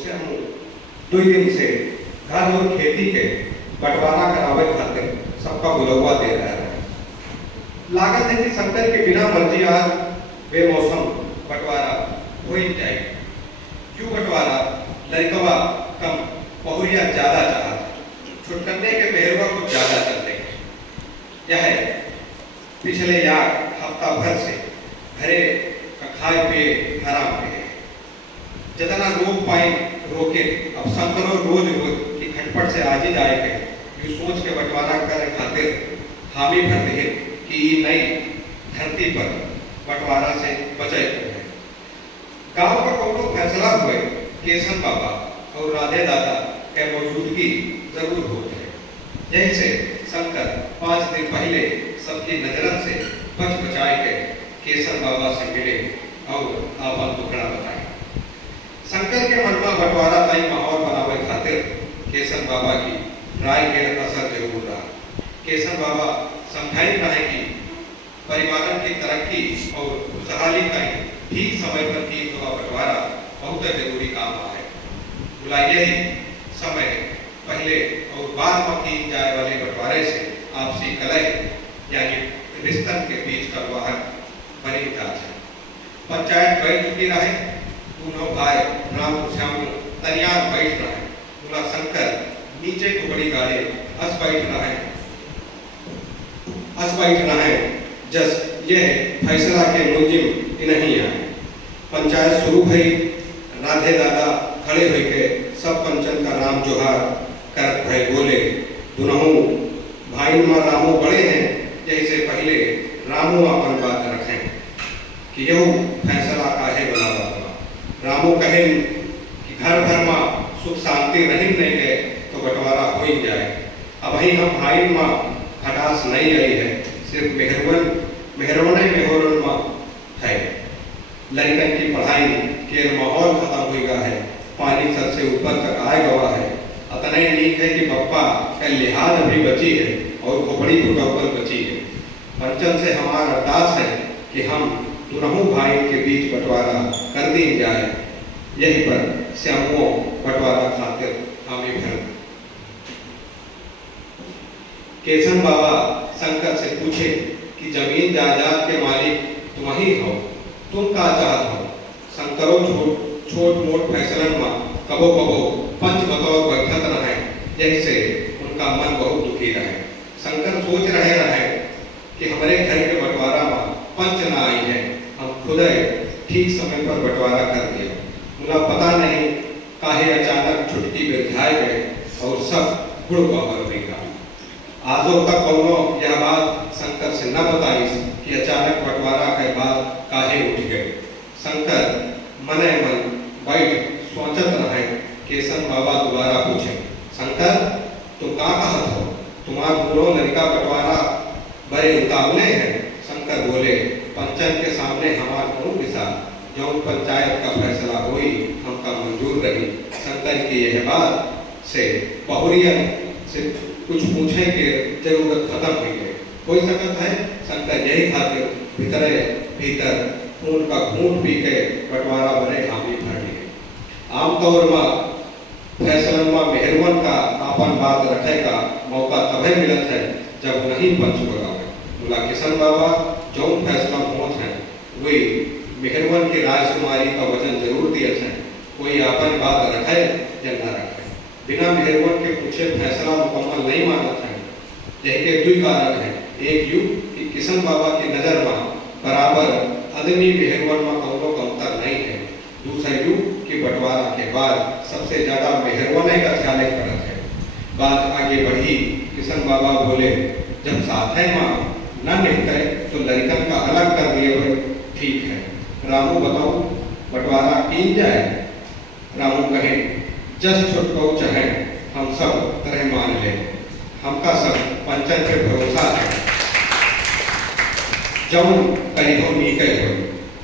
उससे हम 2 दिन से घर और खेती के बंटवारा करावे खातिर सबका बुलवा दे रहा है। लागत है कि शंकर के बिना मर्जी आज बेमौसम बंटवारा हो ही जाए। क्यों बंटवारा? लड़कवा कम बहुरिया ज्यादा चाहता, छुटकने के मेहरवा कुछ ज्यादा चलते हैं। यह पिछले यार हफ्ता भर से घरे खाए पिए हराम पे है। जितना रोक पाए रोके, अब शंकरों रोज रोज की खटपट से आज ही जाएंगे ये सोच के बंटवारा करे खातिर हामी भर रहे कि ये नई धरती पर बंटवारा से बचे हुए हैं। गांव का कोनो फैसला हुए केशन बाबा और राधे दादा के मौजूदगी जरूर होती है। यही से शंकर 5 दिन पहले सबकी नजरन से बच बचाए के केशन बाबा से मिले और आपन टुकड़ा बताए। शंकर के मन में बंटवारा तय माहौल बनावे खातिर केशन बाबा की राय के असर जरूर रहा। केशन बाबा समझाई रहे कि परिवार की तरक्की और खुशहाली का ठीक समय पर ठीक हुआ बंटवारा बहुत जरूरी काम है। बुलाइए ही समय पहले और बाद में की जाए वाले बंटवारे से आपसी कलह यानी रिश्तन के बीच का वाहन बनी जाता है। पंचायत बैठ चुकी रहे, दोनों भाई राम श्याम तैयार बैठ रहे। बोला शंकर नीचे को बड़ी गाड़ी हंस बैठ रहे जस ये फैसला के मुलजिम नहीं है। पंचायत शुरू हुई। राधे दादा खड़े होके सब पंचन का राम जोहार कर भाई बोले, दोनों भाई मां रामू बड़े हैं, यही से पहले रामू अपन बात रखें कि यह फैसला काहे बनावा हुआ। रामू कहे कि घर भर में सुख शांति रही नहीं गए तो बंटवारा हो ही जाए। अब ही हम भाई मां खटास नहीं आई है, सिर्फ मेहरवन में है। लड़कन की पढ़ाई के माहौल खत्म हो गया है, पानी सर से ऊपर तक आए गवा है। अतने नीक है कि पप्पा का लिहाज अभी बची है और खोपड़ी फुटौकर बची है। पंचन से हमारा अरदास है कि हम दोनों भाई के बीच बंटवारा कर दी जाए। यही पर श्यामो बंटवारा खातिर हामी भर। केशन बाबा शंकर से पूछे कि जमीन जायदाद के मालिक तुम ही हो, तुम का चाहत हो? शंकरों छोट मोट फैसलन में कबो कबो पंच बतौर बैठत रहे, यही से उनका मन बहुत दुखी रहे। शंकर सोच रहे कि हमारे घर के बंटवारा में पंच ना आई है, हम खुद ठीक समय पर बंटवारा कर दिया। मुझे पता नहीं काहे अचानक छुटकी बिरझाए गए और सब गुड़ बाबर हुई। आजो तक कौनो यह बात शंकर से न बताई कि अचानक बंटवारा के बाद काहे उठ गए। शंकर मने मन बैठ सोचत रहे। केशन बाबा दोबारा पूछे, शंकर तुम का कहत हो? तुम्हारा दोनों लड़का बंटवारा बड़े मुकाबले हैं। शंकर बोले, पंचन के सामने हमार कौन विसा, जो पंचायत का फैसला हुई हमका मंजूर रही। शंकर की यह बात से बहुरियन से कुछ पूछे के जरूरत खत्म हुई है। हो सकता है शंकर यही खातिर भीतर खून का घूंट पी के बंटवारा बने हामी भर लिए। आमतौर में फैसलन में मेहरवन का अपन बात रखे का मौका तभी मिलत है जब नहीं पंच बुलावे। बोला किशन बाबा जो फैसला होत है वही मेहरवन की राजकुमारी का वचन जरूर दिए है। कोई अपन बात रखे या न रखे, बिना मेहरवन के पूछे फैसला मुकम्मल नहीं मानत है। यही के 2 कारण है। एक यू कि किशन बाबा की नजर में बराबर आदमी मेहरवन में कौनो अंतर नहीं है। दूसरा यू कि बंटवारा के बाद सबसे ज्यादा मेहरवन का ख्याल पड़त है। बात आगे बढ़ी। किशन बाबा बोले, जब साथे माँ न निपटे तो लड़कन का अलग कर दिए हुए ठीक है। रामू बताओ बंटवारा की जाए? रामू कहे, जस छुटको चाहे हम सब तरह मान ले, हमका सब पंचन पे भरोसा है। जौन कही हो नीके हो।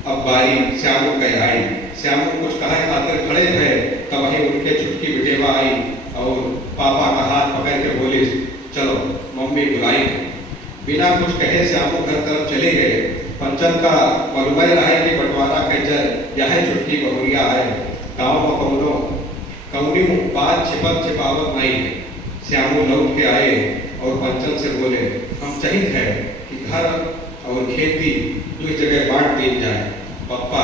अब बारी श्यामू कह आई। श्यामू कुछ कहे खातिर खड़े थे, तब वहीं उनके छुटकी बिटेवा आई और पापा का हाथ पकड़ के बोली, चलो मम्मी बुलाई। बिना कुछ कहे श्यामू घर तरफ चले गए। पंचन का मलबय रहे कि बंटवारा के जर यह छुटकी बहुरिया है। गाँव में कौनो कौनियों बात छिपत छिपावत नहीं है। श्यामू लौट के आए और पंचन से बोले, हम चाहिए है कि घर और खेती दो जगह बांट दी जाए। पप्पा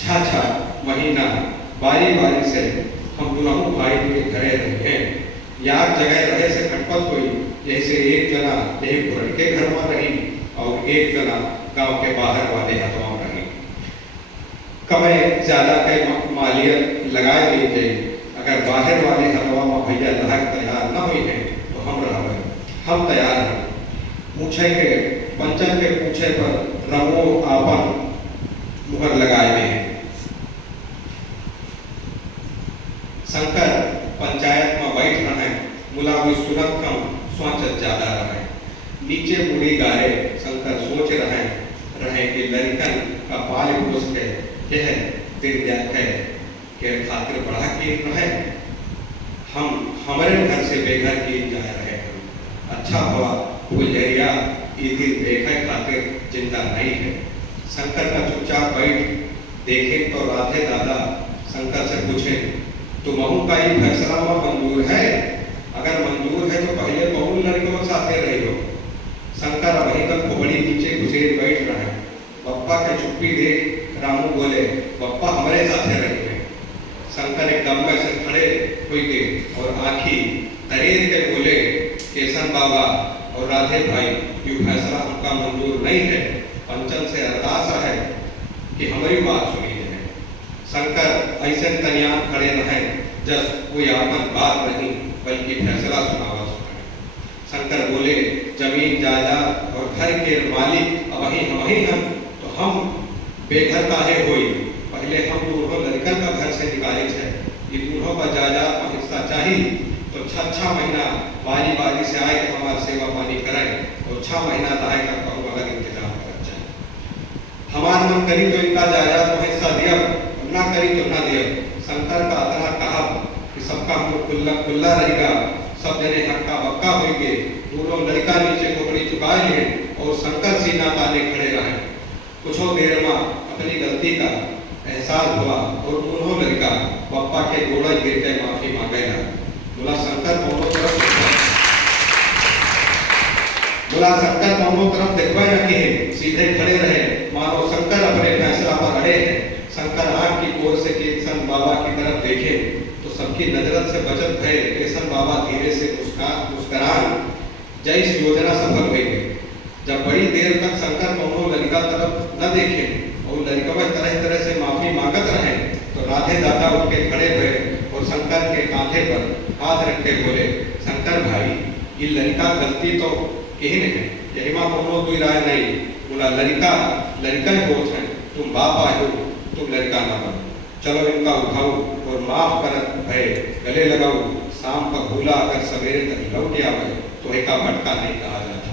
छा छा महीना बारी बारी से हम दोनों भाई के घरे रहे हैं। यार जगह रहे से खटपट हुई, जैसे एक जना यही घुरड़ के घर में रही और एक जना गांव के बाहर वाले हथवा में रही। कमे ज्यादा के मालियत लगाए दी थे। अगर बाहर वाले हथवा में भैया लहक तैयार न हुई है तो हम रहे, हम तैयार हैं। पूछे के पंचन के पूछे पर रमो आपन मुहर लगाए हैं। शंकर पंचायत में बैठ रहे, मुलावी सुनत कम सोचत ज्यादा रहे। नीचे मुड़ी गारे शंकर सोच रहे कि लड़कन का पाल पोस के यह दिन है के खातिर बढ़ा के रहे। हम हमारे घर से बेघर किए जा रहे हैं। अच्छा हुआ गुजरिया ये दिन देखे खातिर चिंता नहीं है। शंकर का चुपचाप बैठ देखे तो राधे दादा शंकर से पूछे, तुम्हारू का ये फैसला मंजूर है? अगर मंजूर है तो पहले बहुत लड़कों साथे रही हो। शंकर वहीं तक खोपड़ी नीचे घुसे बैठ रहे। पप्पा के चुप्पी देख रामू बोले, पप्पा हमारे साथे रहे हैं। शंकर एकदम में से खड़े हुए गए और आंखी तरेर के बोले, केशन बाबा और राधे भाई, ये फैसला हमका मंजूर नहीं है। पंचन से अरदास है कि हमारी बात सुनी जाए। शंकर ऐसे तनियान खड़े रहे जब कोई आपन बात नहीं बल्कि फैसला सुनावा सुना। शंकर बोले, जमीन जायदाद और घर के मालिक अब हम ही हम, तो हम बेघर काहे होई? पहले हम दोनों लड़कन का घर से निकाले थे। ये दोनों का जायदाद का हिस्सा चाहिए तो 6 महीना बारी बारी से आए तो हमारा सेवा पानी कराए और 6 महीना दाए का कहूँ अलग इंतजाम कर जाए। हमारा मन करी तो इनका जायदाद का हिस्सा दिया, ना करी तो ना दिया। शंकर का अतना कहा कि सबका हम लोग खुल्ला रहेगा, सब जने हक्का बक्का होंगे। दोनों लड़का नीचे खोपड़ी चुकाए हैं और शंकर सीना ताने खड़े रहे। कुछ देर में अपनी गलती का एहसास हुआ और दोनों लड़का पप्पा के गोड़ा गिर के माफी मांगेगा। बोला शंकर दोनों तरफ देखवा रखे हैं, सीधे खड़े रहे मानो शंकर अपने फैसला पर अड़े हैं। शंकर आंख की ओर से केशन बाबा की तरफ देखे तो सबकी नजरत से बचत भय केशन बाबा धीरे से मुस्कुरान जय योजना सफल हुई गई। जब बड़ी देर तक शंकर दोनों लड़का तरफ न देखे और लड़का में तरह तरह से माफी मांगत रहे तो राधे दादा उठ के खड़े हुए और शंकर के कांधे पर हाथ रख के बोले, शंकर भाई, ये लड़का गलती तो कहीं नहीं, यही माँ दोनों कोई राय नहीं। बोला लड़का ही बहुत है, तुम बाप आए हो, तुम लड़का ना बनो। चलो इनका उठाओ और माफ कर भय गले लगाओ। शाम का भूला अगर सवेरे तक लौट आवे तो एक भटका नहीं कहा जाता।